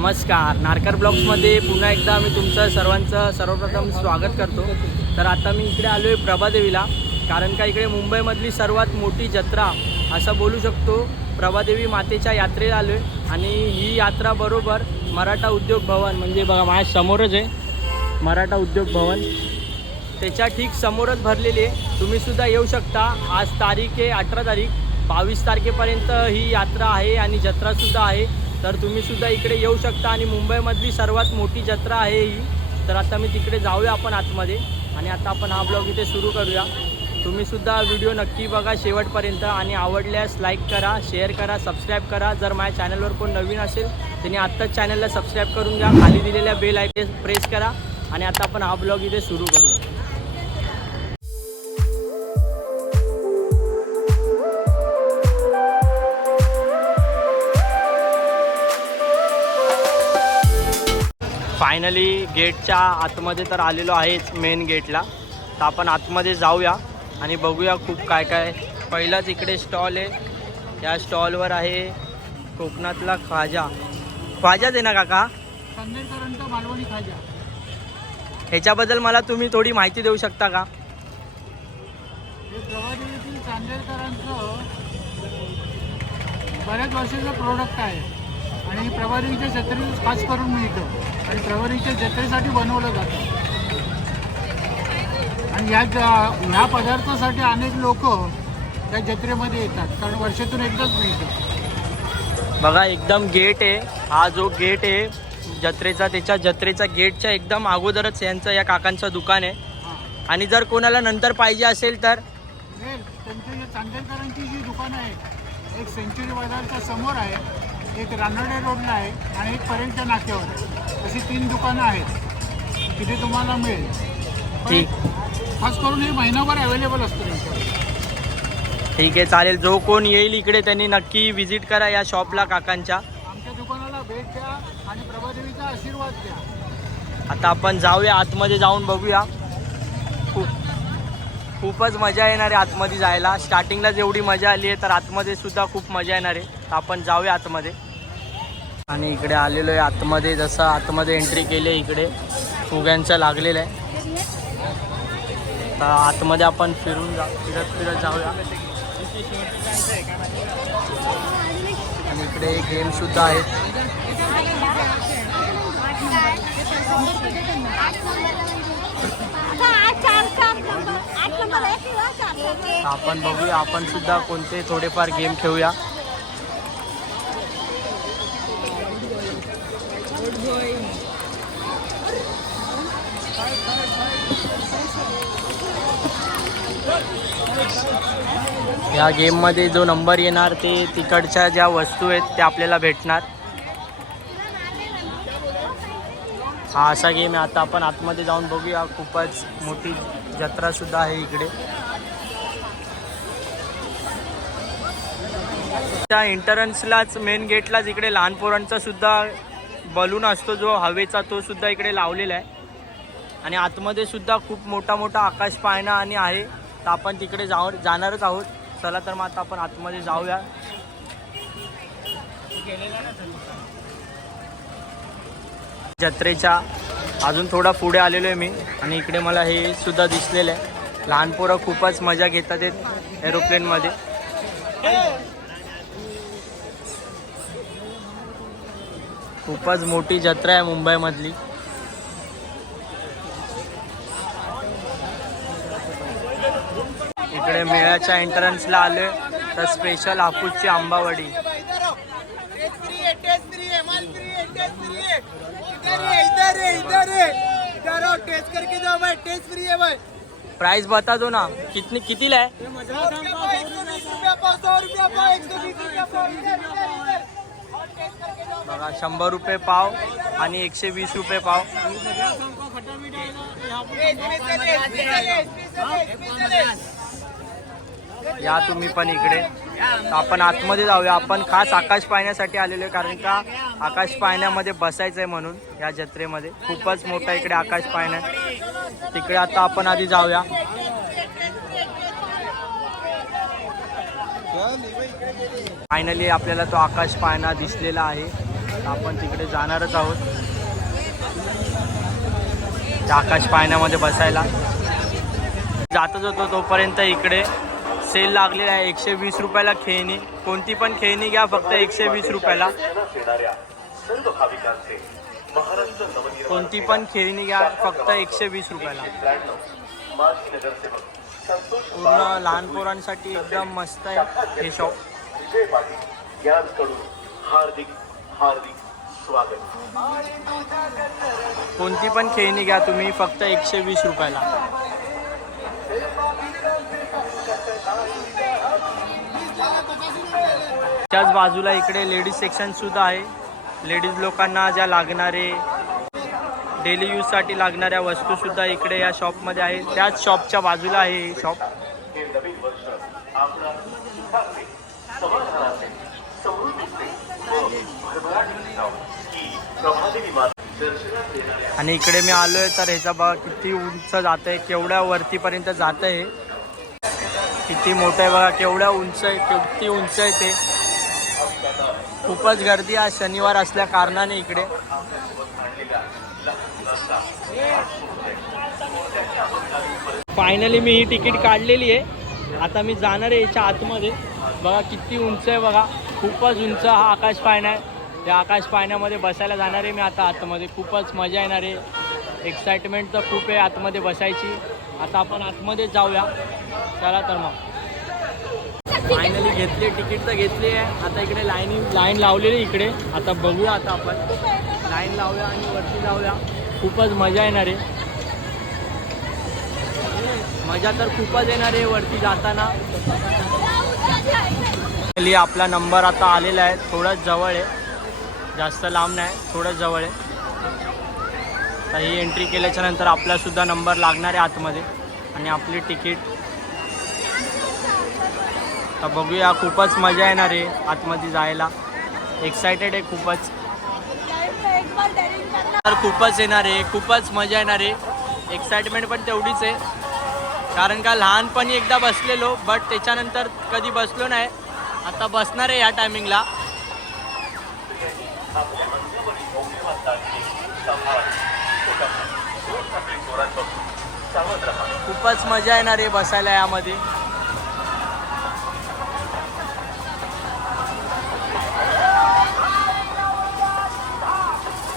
नमस्कार. नारकर ब्लॉग्समध्ये पुन्हा एकदा मी तुमचं सर्वांचं सर्वप्रथम स्वागत करतो. तर आता मी इकडे आलो आहे प्रभादेवीला कारण का इकडे मुंबईमधली सर्वात मोठी जत्रा असं बोलू शकतो प्रभादेवी मातेच्या यात्रेला आलो आहे आणि ही यात्रा बरोबर मराठा उद्योग भवन म्हणजे बघा माझ्या समोरच आहे मराठा उद्योग भवन. त्याच्या ठीक समोरच भरलेली आहे. तुम्ही सुद्धा येऊ शकता. आज तारीख आहे अठरा तारीख. बावीस तारखेपर्यंत ही यात्रा आहे आणि जत्रासुद्धा आहे. तर तुम्ही सुद्धा इकडे येऊ शकता आणि मुंबईमधली सर्वात मोठी जत्रा आहे ही. तर आता मी तिकडे जाऊया आपण आतमध्ये आणि आता आपण हा ब्लॉग इथे सुरू करूया. तुम्हीसुद्धा व्हिडिओ नक्की बघा शेवटपर्यंत आणि आवडल्यास लाईक करा शेअर करा सबस्क्राईब करा. जर माझ्या चॅनलवर कोण नवीन असेल त्यांनी आत्ताच चॅनलला सबस्क्राईब करून घ्या. खाली दिलेल्या बेल आयकन प्रेस करा. आणि आता आपण हा ब्लॉग इथे सुरू करूया. फायनली गेटच्या आतमध्ये तर आलेलो आहेच मेन गेटला तर आपण आतमध्ये जाऊया आणि बघूया खूप काय काय. पहिलाच इकडे स्टॉल आहे. या स्टॉलवर आहे कोकणातला खाजा. खाजाच आहे ना काका? संदेशकरांचा मालवणी खाजा. ह्याच्याबद्दल मला तुम्ही थोडी माहिती देऊ शकता का? चांदेरकरांचं बऱ्याच वर्षाचं प्रोडक्ट आहे. आणि प्रभादेवीच्या जत्रेत खास करून मिळतं आणि प्रभादेवीच्या जत्रेसाठी बनवलं जातं. आणि या ज- ह्या पदार्थासाठी अनेक लोक त्या जत्रेमध्ये येतात. कारण वर्षातून एकदाच मिळतं बघा एकदम गेट आहे. हा जो गेट आहे जत्रेचा त्याच्या जत्रेचा गेटच्या एकदम अगोदरच यांचं या काकांचं दुकान आहे. आणि जर कोणाला नंतर पाहिजे असेल तर? त्यांची जी चांदेरकरांची जी दुकानं आहे एक सेंचुरी बाजारच्या समोर आहे. एक रानडे रोडला आहे आणि एक परेलच्या नाक्यावर आहे. अशी तीन दुकानं आहेत. तिथे तुम्हाला मिळेल. पण ठीक. खास करून हे महिनाभर अवेलेबल असतं त्यांच्याकडे. ठीक आहे चालेल. जो कोण येईल इकडे त्यांनी नक्की विजिट करा या शॉपला काकांच्या. आमच्या दुकानाला भेट द्या आणि प्रभादेवीचा आशीर्वाद द्या आता आपण जाऊया आतमध्ये जाऊन बघूया. खूप खूपच मजा येणार आहे आतमध्ये जायला. स्टार्टिंगला जेवढी मजा आली आहे तर आतमध्ये सुद्धा खूप मजा येणार आहे. तर आपण जाऊया आतमध्ये. आणि इकडे आलेलो आहे आतमध्ये जसं आतमध्ये एंट्री केली आहे इकडे. फुग्यांचं लागलेलं आहे. तर आतमध्ये आपण फिरून जा फिरत फिरत जाऊया. आणि इकडे गेमसुद्धा आहेत आपण बघूया आपण सुद्धा कोणते थोडेफार गेम खेळूया. या गेममध्ये जो नंबर येणार ते तिकडच्या ज्या वस्तू आहेत त्या आपल्याला भेटणार. हा असा गेम आहे. आता आपण आतमध्ये जाऊन बघूया. खूपच मोठी जत्रा सुद्धा आहे इकडे. त्या एंटरन्सलाच मेन गेटलाच इकडे लहान पोरांचा सुद्धा बलून असतो जो हवेचा तो सुद्धा इकडे लावलेला आहे. आणि आतमध्ये सुद्धा खूप मोठा मोठा आकाश पाळणा आणि आहे. तर आपण तिकडे जाऊ जाणारच आहोत. चला तर मग आता आपण आतमध्ये जाऊया. जत्रेच्या अजून थोडा पुढे आलेलो आहे मी. आणि इकडे मला हे सुद्धा दिसलेलं आहे. लहान पोरं खूपच मजा घेतात आहेत एरोप्लेनमध्ये खूपच मोठी जत्रा आहे मुंबईमधली इकडे मेळ्याच्या एंट्रन्सला आले तर स्पेशल हापूसची आंबावडी प्राइस बता दो ना कितनी कितीला आहे बघा शंभर रुपये पाव आणि एकशे वीस रुपये पाव. या तुम्ही पण इकडे. आपण आतमध्ये जाऊया. आपण खास आकाश पाहण्यासाठी आलेलो आहे कारण का आकाश पाहण्यामध्ये बसायचं आहे म्हणून या जत्रेमध्ये. खूपच मोठा इकडे आकाश पाहण्या तिकडे आता आपण आधी जाऊया. फायनली आपल्याला तो आकाश पाळणा दिसलेला आहे. आपण तिकडे जाणारच आहोत. त्या आकाश पाळण्यामध्ये बसायला. जातच होतो तोपर्यंत इकडे. सेल लागलेला आहे. एकशे वीस रुपयाला खेळणी. कोणती पण खेळणी घ्या फक्त एकशे वीस रुपयाला. कोणती पण खेळणी घ्या फक्त एकशे वीस रुपयाला. पूर्ण लहान पोरांसाठी एकदम मस्त आहे हे शॉप विजय पाटील यांकडून हार्दिक हार्दिक स्वागत. कोणती पण खेळणी घ्या तुम्ही फक्त एकशे वीस रुपयाला. त्याच बाजूला इकडे लेडीज सेक्शन सुद्धा आहे. लेडीज लोकांना ज्या लागणारे डेली यूजसाठी लागणाऱ्या वस्तू सुद्धा इकडे या शॉपमध्ये आहे त्याच शॉपच्या बाजूला आहे ही शॉप आणि इकडे मी आलोय तर ह्याचा बघा किती उंच जात आहे केवढ्या वरतीपर्यंत जात आहे किती मोठं आहे बघा केवढ्या उंच आहे किती उंच आहे ते. खूपच गर्दी आज शनिवार असल्या कारणाने इकडे. फायनली मी ही तिकीट काढलेली आहे. आता मी जाणार आहे याच्या आतमध्ये. बघा किती उंच आहे बघा. खूपच उंच हा आकाश पाळणा आहे त्या आकाश पाण्यामध्ये बसायला जाणार आहे मी आता आतमध्ये. खूपच मजा येणार आहे. एक्साइटमेंट तर खूप आहे आतमध्ये बसायची. आता आपण आतमध्ये जाऊया. चला तर मग. फायनली घेतली तिकीट तर घेतली आहे. आता इकडे लाईन लाईन लावलेली इकडे. आता बघूया आता आपण. लाईन लावूया आणि वरती जाऊया. खूपच मजा येणार आहे. मजा तर खूपच येणार आहे वरती जाताना. आपला नंबर आता आलेला आहे. थोडाच जवळ आहे. जास्त लांब नाही थोडं जवळ आहे. तर ही एंट्री केल्याच्यानंतर आपलासुद्धा नंबर लागणार आहे आतमध्ये. आणि आपली तिकीट तर बघूया खूपच मजा येणार आहे आतमध्ये जायला. एक्सायटेड आहे खूपच. तर खूपच येणार आहे खूपच मजा येणार आहे. एक्साइटमेंट पण तेवढीच आहे. कारण का लहानपणी एकदा बसलेलो बट त्याच्यानंतर कधी बसलो नाही. आता बसणार आहे या टायमिंगला खूपच मजा येणार आहे बसायला यामध्ये.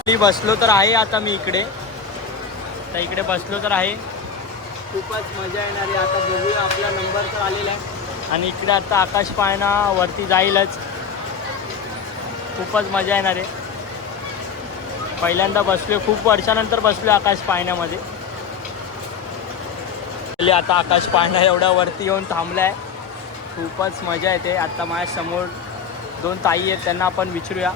मी बसलो तर आहे आता मी इकडे. तर इकडे बसलो तर आहे. खूपच मजा येणार आहे. आता बघूया आपला नंबर तर आलेला आहे. आणि इकडे आता आकाश पाळणा वरती जाईलच. खूपच मजा येणार आहे. पहिल्यांदा बसलो खूप वर्षानंतर बसलो आकाश पाळण्यामध्ये पहिले आता आकाश पाळणा एवढ्या वरती येऊन थांबलाय. खूपच मजा येते. आता माझ्यासमोर दोन ताई आहेत त्यांना आपण विचारूया.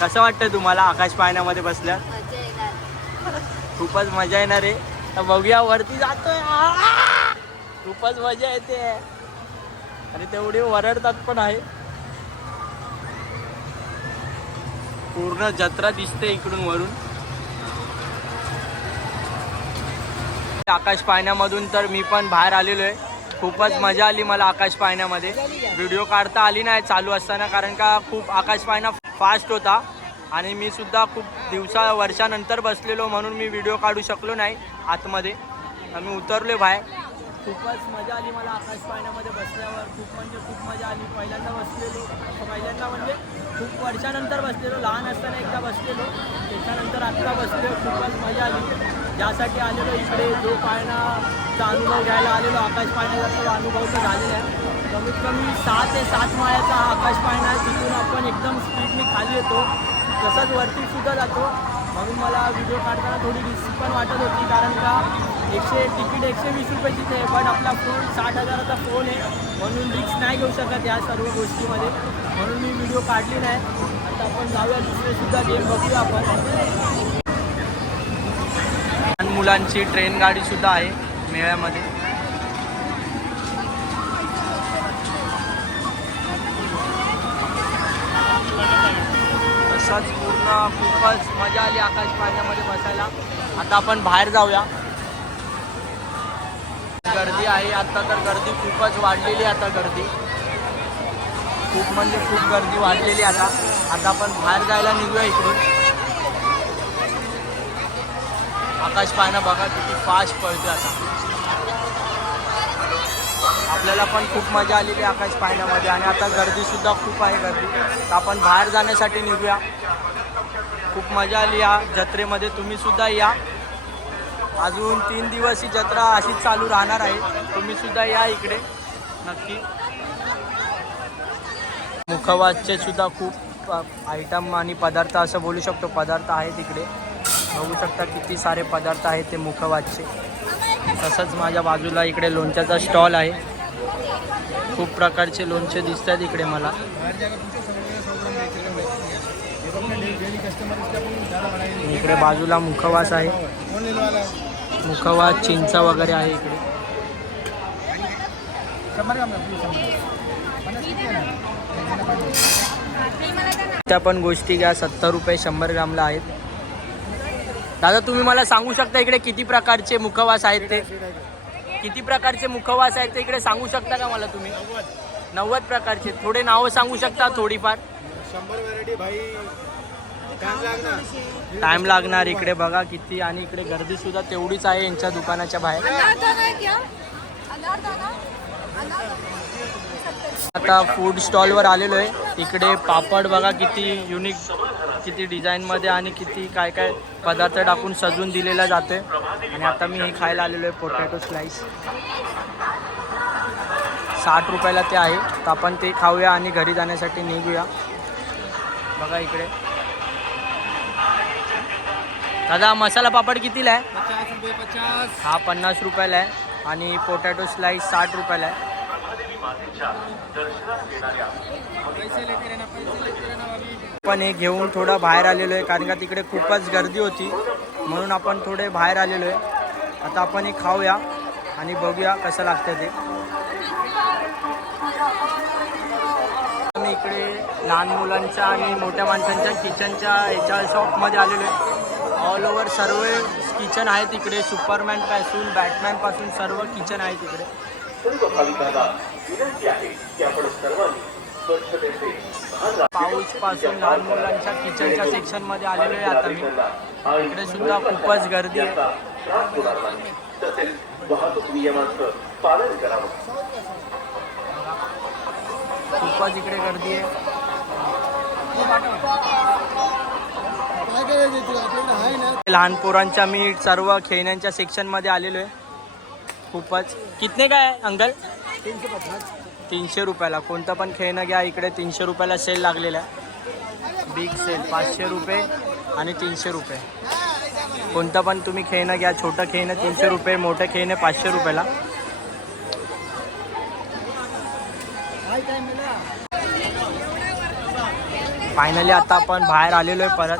कसं वाटतं तुम्हाला आकाश पाळण्यामध्ये बसल्या खूपच मजा येणार आहे. तर बघूया वरती जातोय! खूपच मजा येते. आणि तेवढे वरडतात पण आहे. पूर्ण जत्रा दिसते इकडून वरून. आकाश पाळण्यामधून तर मी पण बाहेर आलेलो आहे. खूपच मजा आली मला आकाश पाळण्यामध्ये व्हिडिओ काढता आली नाही चालू असताना कारण का खूप आकाश पाळणा फास्ट होता. आणि मी सुद्धा खूप दिवसा वर्षानंतर बसलेलो म्हणून मी व्हिडिओ काढू शकलो नाही आतमध्ये. आम्ही उतरलो बाहेर. खूपच मजा आली मला आकाश पाळण्यामध्ये बसल्यावर. खूप म्हणजे खूप मजा आली. पहिल्यांदा बसलेलो. पहिल्यांदा म्हणजे खूप वर्षानंतर बसलेलो. लहान असताना एकदा बसलेलो. त्याच्यानंतर आत्ता बसलो खूपच मजा आली. ज्यासाठी आलेलो इकडे. जो पाळणाचा अनुभव घ्यायला आलेलो आकाश पाळण्याचा तो अनुभव तर झालेला आहे. कमीत कमी सहा ते सात माळ्याचा हा आकाश पाळणा तिथून आपण एकदम स्पीडने खाली येतो. तसंच वरती सुद्धा जातो. म्हणून मला व्हिडिओ काढताना थोडी रिस्क पण वाटत होती. कारण का? एकशे तिकीट एकशे वीस रुपयाचीच आहे पण आपला फोन साठ हजाराचा फोन आहे. म्हणून रिक्स नाही घेऊ शकत या सर्व गोष्टीमध्ये. म्हणून मी व्हिडिओ काढली नाही. आता आपण जाऊया दुसरेसुद्धा गेम बघूया आपण. लहान मुलांची ट्रेन गाडी सुद्धा आहे मेळ्यामध्ये. तसंच पूर्ण खूपच मजा आली आकाश पाण्यामध्ये बसायला. आता आपण बाहेर जाऊया. गर्दी आहे. आता तर गर्दी खूपच वाढलेली आहे आता गर्दी. खूप म्हणजे खूप गर्दी वाढलेली आता. आता आपण बाहेर जायला निघूया इकडून. आकाश पाहणं बघा किती फास्ट पळतोय आता. आपल्याला पण खूप मजा आलेली आकाश पाहण्यामध्ये. आणि आता गर्दीसुद्धा खूप आहे गर्दी. तर आपण बाहेर जाण्यासाठी निघूया. खूप मजा आली या जत्रेमध्ये. तुम्ही सुद्धा या. अजून तीन दिवस ही जत्रा अशीच चालू राहणार आहे. तुम्ही सुद्धा या इकडे. नक्की. मुखवासचे सुद्धा खूप आयटम आणि पदार्थ असं बोलू शकतो. पदार्थ आहेत इकडे. बघू शकता किती सारे पदार्थ आहेत ते मुखवासचे. तसंच माझ्या बाजूला इकडे लोणच्याचा स्टॉल आहे. खूप प्रकारचे लोणचे दिसत आहेत इकडे मला. इकडे बाजूला मुखवास आहे. मुखवास चिंचा वगैरे आहे इकडे. त्या पण गोष्टी घ्या सत्तर रुपये शंभर ग्रामला आहेत. दादा तुम्ही मला सांगू शकता इकडे किती प्रकारचे मुखवास आहेत ते? किती प्रकारचे मुखवास आहेत ते इकडे सांगू शकता का मला तुम्ही? नव्वद प्रकारचे. थोडे नावं सांगू शकता थोडीफार? शंभर व्हरायटी भाई टाइम लागणार इकडे बघा किती आणि इकडे गर्दी सुद्धा तेवढीच आहे यांच्या दुकानाच्या बाहेर. आता फूड स्टॉलवर आलेलो आहे. इकडे पापड बघा किती युनिक किती डिझाईनमध्ये आणि किती काय काय पदार्थ टाकून सजून दिलेला जातोय. आणि आता मी हे खायला आलेलो आहे पोटॅटो स्लाइस साठ रुपयाला ते आहे. तर आपण ते खाऊया आणि घरी जाण्यासाठी निघूया. बघा इकडे. दादा मसाला पापड कितीला आहे? पचास रुपये पचास. हा पन्नास रुपयाला आहे. आणि पोटॅटो स्लाइस साठ रुपयाला आहे. पण हे घेऊन थोडं बाहेर आलेलो आहे कारण का तिकडे खूपच गर्दी होती. म्हणून आपण थोडे बाहेर आलेलो आहे. आता आपण हे खाऊया आणि बघूया कसं लागतं ते. इकडे लहान मुलांच्या आणि मोठ्या माणसांच्या किचनच्या ह्याच्या शॉपमध्ये आलेलो आहे. ऑल ओव्हर सर्व किचन आहे तिकडे सुपरमॅनपासून बॅटमॅनपासून सर्व किचन आहे तिकडे सर्व पाऊसपासून लहान मुलांच्या किचनच्या सेक्शनमध्ये आलेलो आहे आता मी. इकडे सुद्धा खूपच गर्दी आहे. वाहतूक नियमांचं पालन करावं खूपच इकडे गर्दी आहे. लहान पोरांच्या मी सर्व खेळण्यांच्या सेक्शनमध्ये आलेलो आहे. खूपच. कितने काय आहे अंकल? तीनशे रुपयाला. कोणतं पण खेळणं घ्या इकडे तीनशे रुपयाला सेल लागलेला आहे. बिग सेल पाचशे रुपये आणि तीनशे रुपये. कोणतं पण तुम्ही खेळणं घ्या छोटं खेळणं तीनशे रुपये मोठं खेळणं पाचशे रुपयाला. फायनली आता आपण बाहेर आलेलो आहे परत.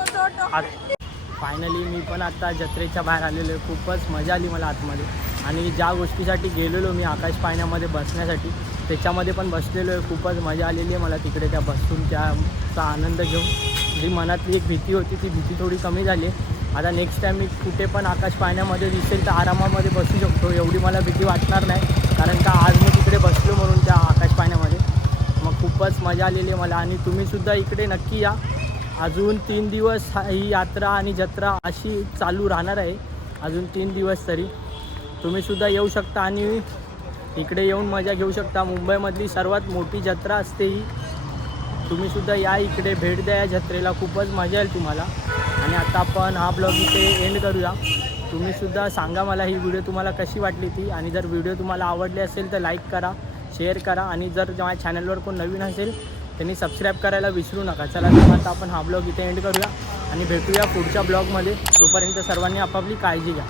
फायनली मी पण आता जत्रेच्या बाहेर आलेलो आहे. खूपच मजा आली मला आतमध्ये. आणि ज्या गोष्टीसाठी गेलेलो मी आकाश पाण्यामध्ये बसण्यासाठी त्याच्यामध्ये पण बसलेलो आहे. खूपच मजा आलेली आहे मला तिकडे त्या बसून त्याचा आनंद घेऊन. जी मनातली एक भीती होती ती भीती थोडी कमी झाली आहे. आता नेक्स्ट टाईम मी कुठे पण आकाश पाण्यामध्ये दिसेल तर आरामामध्ये बसू शकतो. एवढी मला भीती वाटणार नाही. कारण का आज मी तिकडे बसलो म्हणून त्या खूपच मजा आलेली आहे मला. आणि तुम्हीसुद्धा इकडे नक्की या. अजून तीन दिवस हा- ही यात्रा आणि जत्रा अशी चालू राहणार आहे. अजून तीन दिवस तरी. तुम्हीसुद्धा येऊ शकता आणि इकडे येऊन मजा घेऊ शकता. मुंबईमधली सर्वात मोठी जत्रा असते ही. तुम्हीसुद्धा या इकडे भेट द्या या जत्रेला. खूपच मजा येईल तुम्हाला. आणि आता आपण हा ब्लॉग इथे एंड करूया. तुम्हीसुद्धा सांगा मला ही व्हिडिओ तुम्हाला कशी वाटली ती. आणि जर व्हिडिओ तुम्हाला आवडली असेल तर लाईक करा. शेअर करा आणि जर माझ्या चॅनलवर कोण नवीन असेल त्यांनी सबस्क्राईब करायला विसरू नका. चला तर आता आपण हा ब्लॉग इथे एंड करूया आणि भेटूया पुढच्या ब्लॉगमध्ये तोपर्यंत सर्वांनी आपापली काळजी घ्या.